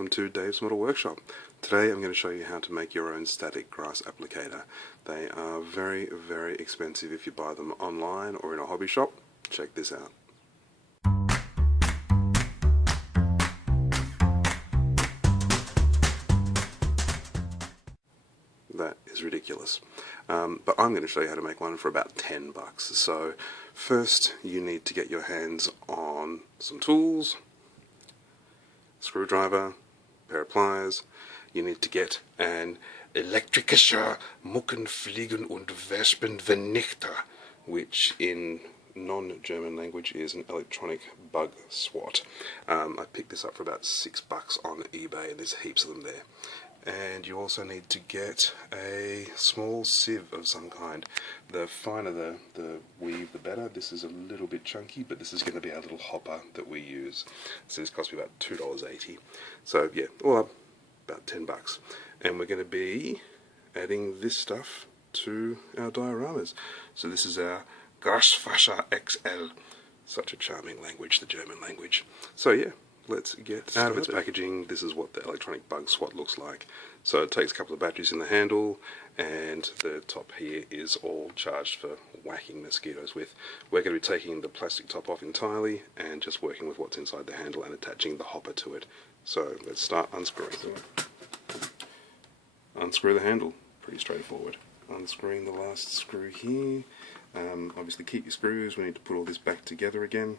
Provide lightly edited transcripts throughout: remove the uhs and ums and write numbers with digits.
welcome to Dave's Model Workshop. Today I'm going to show you how to make your own static grass applicator. They are very, very expensive if you buy them online or in a hobby shop. Check this out. That is ridiculous. But I'm going to show you how to make one for about $10. So first you need to get your hands on some tools, screwdriver, pair of pliers. You need to get an elektrischer Muckenfliegen und Wespen vernichter, which in non-German language is an electronic bug swat. I picked this up for about $6 on eBay, and there's heaps of them there. And you also need to get a small sieve of some kind. The finer the weave, the better. This is a little bit chunky, but this is going to be our little hopper that we use. So this cost me about $2.80. So yeah, all up about $10. And we're going to be adding this stuff to our dioramas. So this is our Grasfasser XL. Such a charming language, the German language. So yeah, let's get out of its packaging. This is what the electronic bug swat looks like. So it takes a couple of batteries in the handle, and the top here is all charged for whacking mosquitoes with. We're going to be taking the plastic top off entirely and just working with what's inside the handle and attaching the hopper to it. So let's start unscrewing. Unscrew the handle, pretty straightforward. Unscrewing the last screw here. Obviously keep your screws. We need to put all this back together again.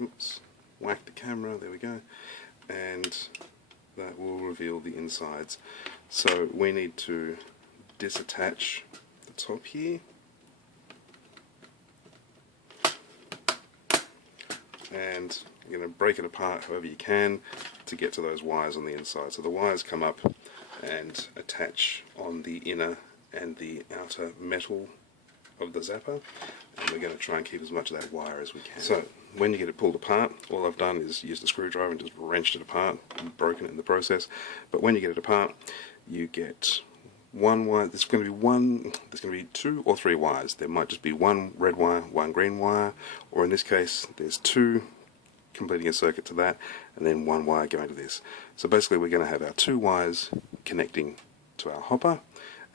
Oops. Whack the camera, there we go, and that will reveal the insides. So we need to disattach the top here, and you're going to break it apart however you can to get to those wires on the inside. So the wires come up and attach on the inner and the outer metal of the zapper, and we're going to try and keep as much of that wire as we can. So when you get it pulled apart, all I've done is use the screwdriver and just wrenched it apart and broken it in the process. But when you get it apart, you get one wire. There's going to be 2 or 3 wires. There might just be one red wire, one green wire, or in this case there's 2 completing a circuit to that, and then 1 wire going to this. So basically we're going to have our 2 wires connecting to our hopper,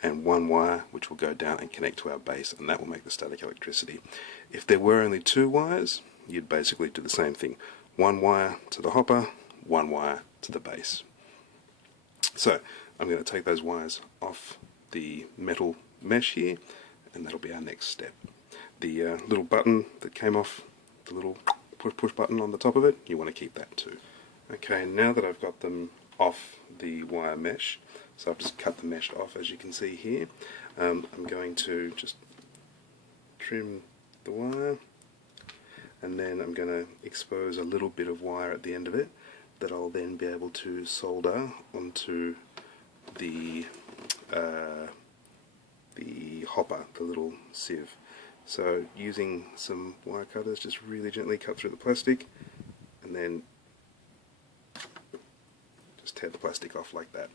and 1 wire which will go down and connect to our base, and that will make the static electricity. If there were only 2 wires, you'd basically do the same thing. 1 wire to the hopper, 1 wire to the base. So I'm going to take those wires off the metal mesh here, and that'll be our next step. The little button that came off, the little push button on the top of it, you want to keep that too. Okay, now that I've got them off the wire mesh, so I've just cut the mesh off, as you can see here. I'm going to just trim the wire, and then I'm going to expose a little bit of wire at the end of it that I'll then be able to solder onto the hopper, the little sieve. So using some wire cutters, just really gently cut through the plastic, and then just tear the plastic off like that.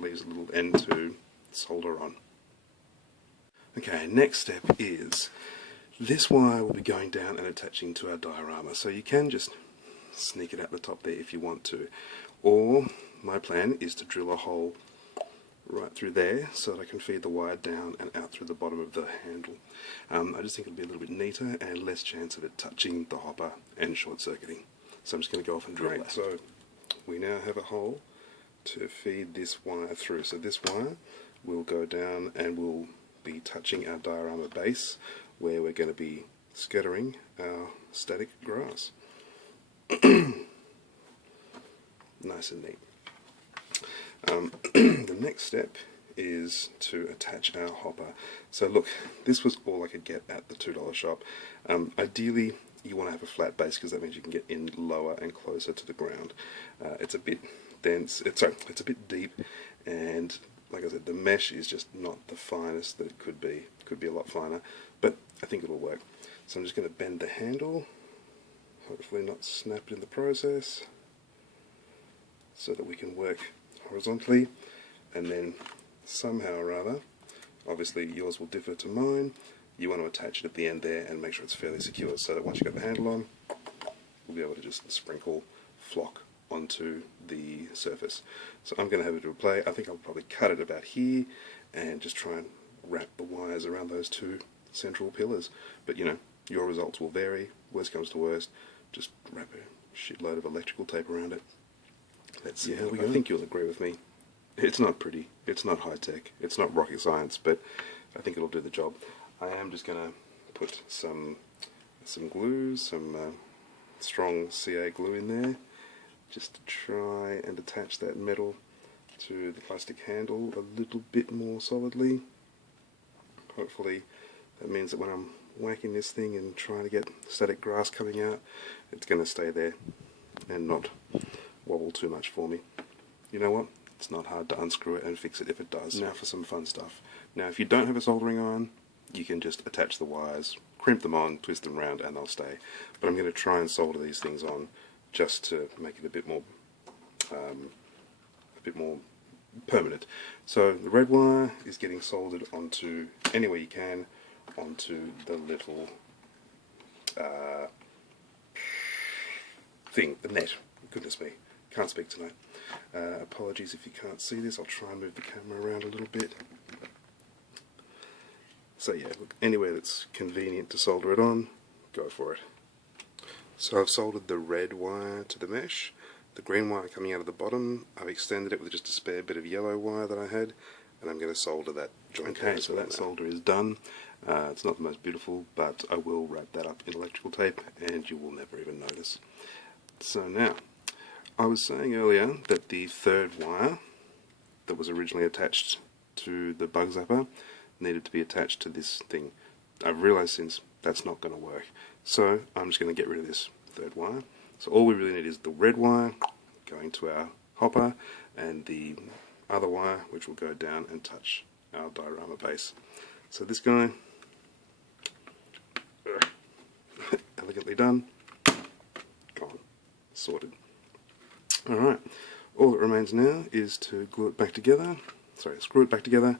Leaves a little end to solder on. Okay, next step is this wire will be going down and attaching to our diorama. So you can just sneak it out the top there if you want to, or my plan is to drill a hole right through there so that I can feed the wire down and out through the bottom of the handle. I just think it'll be a little bit neater and less chance of it touching the hopper and short-circuiting. So I'm just going to go off and drill that. So we now have a hole to feed this wire through. So this wire will go down and will be touching our diorama base, where we're going to be scattering our static grass. Nice and neat. The next step is to attach our hopper. So look, this was all I could get at the $2 shop. Ideally you want to have a flat base, because that means you can get in lower and closer to the ground. It's a bit dense, it's a bit deep, and like I said, the mesh is just not the finest that it could be. It could be a lot finer, but I think it'll work. So I'm just going to bend the handle, hopefully not snap it in the process, so that we can work horizontally, and then somehow or other, obviously yours will differ to mine, you want to attach it at the end there and make sure it's fairly secure, so that once you've got the handle on, we'll be able to just sprinkle flock onto the surface. So I'm going to have a bit of a play. I think I'll probably cut it about here and just try and wrap the wires around those two central pillars. But you know, your results will vary. Worst comes to worst, just wrap a shitload of electrical tape around it. Let's see how we go. I think you'll agree with me. It's not pretty, it's not high tech, it's not rocket science, but I think it'll do the job. I am just going to put some glue, some strong CA glue in there, just to try and attach that metal to the plastic handle a little bit more solidly. Hopefully that means that when I'm whacking this thing and trying to get static grass coming out, it's going to stay there and not wobble too much for me. You know what? It's not hard to unscrew it and fix it if it does. Now for some fun stuff. Now if you don't have a soldering iron, you can just attach the wires, crimp them on, twist them around, and they'll stay. But I'm going to try and solder these things on just to make it a bit more permanent. So the red wire is getting soldered onto, anywhere you can, onto the little thing, the net. Goodness me, can't speak tonight. Apologies if you can't see this. I'll try and move the camera around a little bit. So yeah, look, anywhere that's convenient to solder it on, go for it. So I've soldered the red wire to the mesh. The green wire coming out of the bottom, I've extended it with just a spare bit of yellow wire that I had, and I'm going to solder that joint. Okay, so that solder is done. It's not the most beautiful, but I will wrap that up in electrical tape, and you will never even notice. So now, I was saying earlier that the third wire that was originally attached to the bug zapper needed to be attached to this thing. I've realised since that's not going to work, so I'm just going to get rid of this third wire. So all we really need is the red wire going to our hopper and the other wire which will go down and touch our diorama base. So this guy, elegantly done, gone, sorted. Alright, all that remains now is to glue it back together, screw it back together,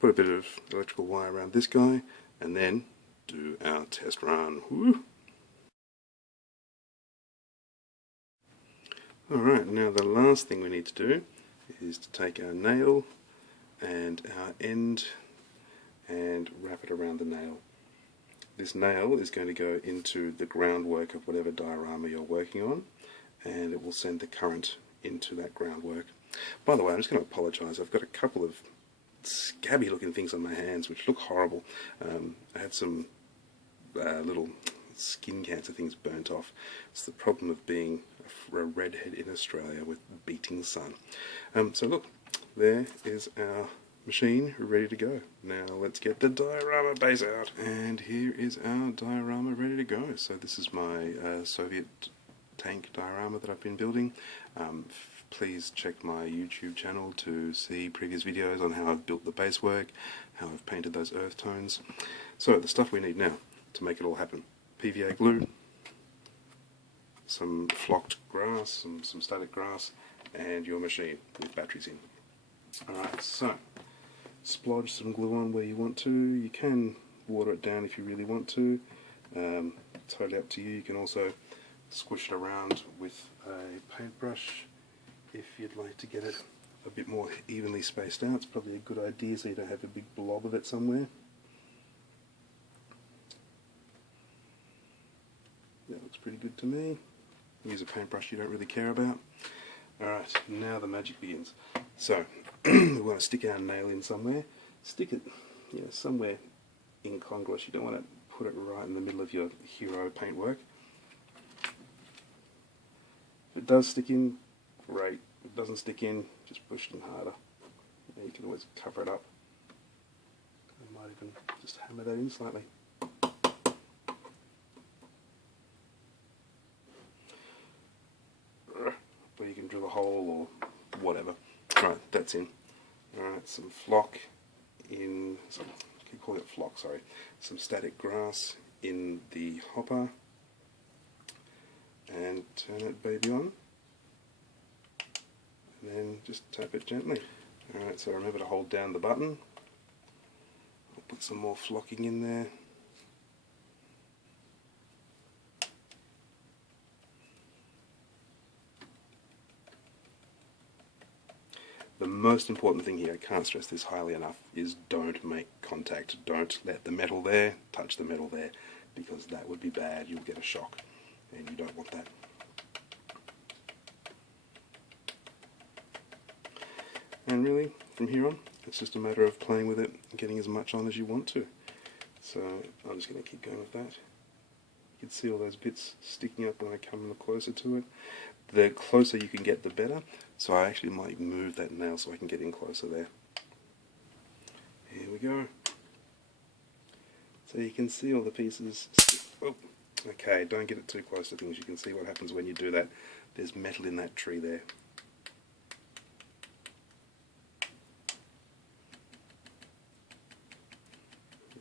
put a bit of electrical wire around this guy, and then do our test run. Woo! Alright, now the last thing we need to do is to take our nail and our end and wrap it around the nail. This nail is going to go into the groundwork of whatever diorama you're working on, and it will send the current into that groundwork. By the way, I'm just going to apologise. I've got a couple of scabby looking things on my hands which look horrible. I had some little skin cancer things burnt off. It's the problem of being a redhead in Australia with beating sun. So look, there is our machine ready to go. Now let's get the diorama base out. And here is our diorama ready to go. So this is my Soviet tank diorama that I've been building. Please check my YouTube channel to see previous videos on how I've built the base work, how I've painted those earth tones. So the stuff we need now to make it all happen: PVA glue, some flocked grass, some static grass, and your machine with batteries in. Alright, so splodge some glue on where you want to. You can water it down if you really want to. Totally up to you. You can also squish it around with a paintbrush if you'd like to get it a bit more evenly spaced out. It's probably a good idea so you don't have a big blob of it somewhere. That looks pretty good to me. Use a paintbrush you don't really care about. Alright, now the magic begins. So, we want to stick our nail in somewhere. Stick it, somewhere incongruous. You don't want to put it right in the middle of your hero paintwork. If it does stick in, great. If it doesn't stick in, just push it in harder. You can always cover it up. I might even just hammer that in slightly. Or you can drill a hole or whatever. Right, that's in. Alright, some flock in, I can call it flock, sorry. Some static grass in the hopper. And turn that baby on. And then just tap it gently. Alright, so remember to hold down the button. I'll put some more flocking in there. The most important thing here, I can't stress this highly enough, is don't make contact. Don't let the metal there touch the metal there, because that would be bad. You'll get a shock, and you don't want that. And really, from here on, it's just a matter of playing with it and getting as much on as you want to. So I'm just going to keep going with that. You can see all those bits sticking up when I come closer to it. The closer you can get, the better. So I actually might move that nail so I can get in closer there. Here we go. So you can see all the pieces. Oh, okay, don't get it too close to things. You can see what happens when you do that. There's metal in that tree there.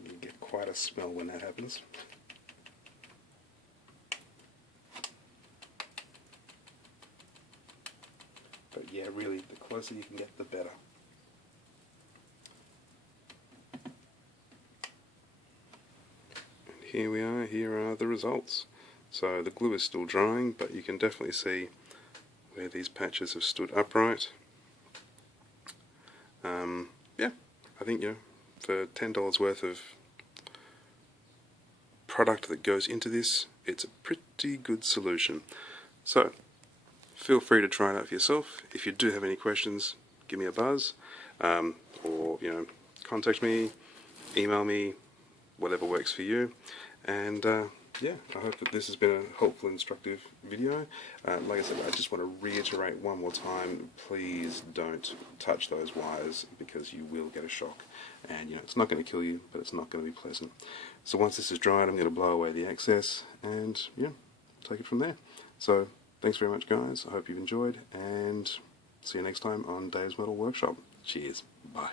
You get quite a smell when that happens. But yeah, really, the closer you can get, the better. And here we are, here are the results. So the glue is still drying, but you can definitely see where these patches have stood upright. Yeah, I think, for $10 worth of product that goes into this, it's a pretty good solution. So feel free to try it out for yourself. If you do have any questions, give me a buzz, or contact me, email me, whatever works for you. And yeah, I hope that this has been a helpful, instructive video. Like I said, I just want to reiterate one more time, please don't touch those wires, because you will get a shock. And it's not going to kill you, but it's not going to be pleasant. So once this is dried, I'm going to blow away the excess, and yeah, take it from there. So thanks very much, guys. I hope you've enjoyed, and see you next time on Dave's Metal Workshop. Cheers. Bye.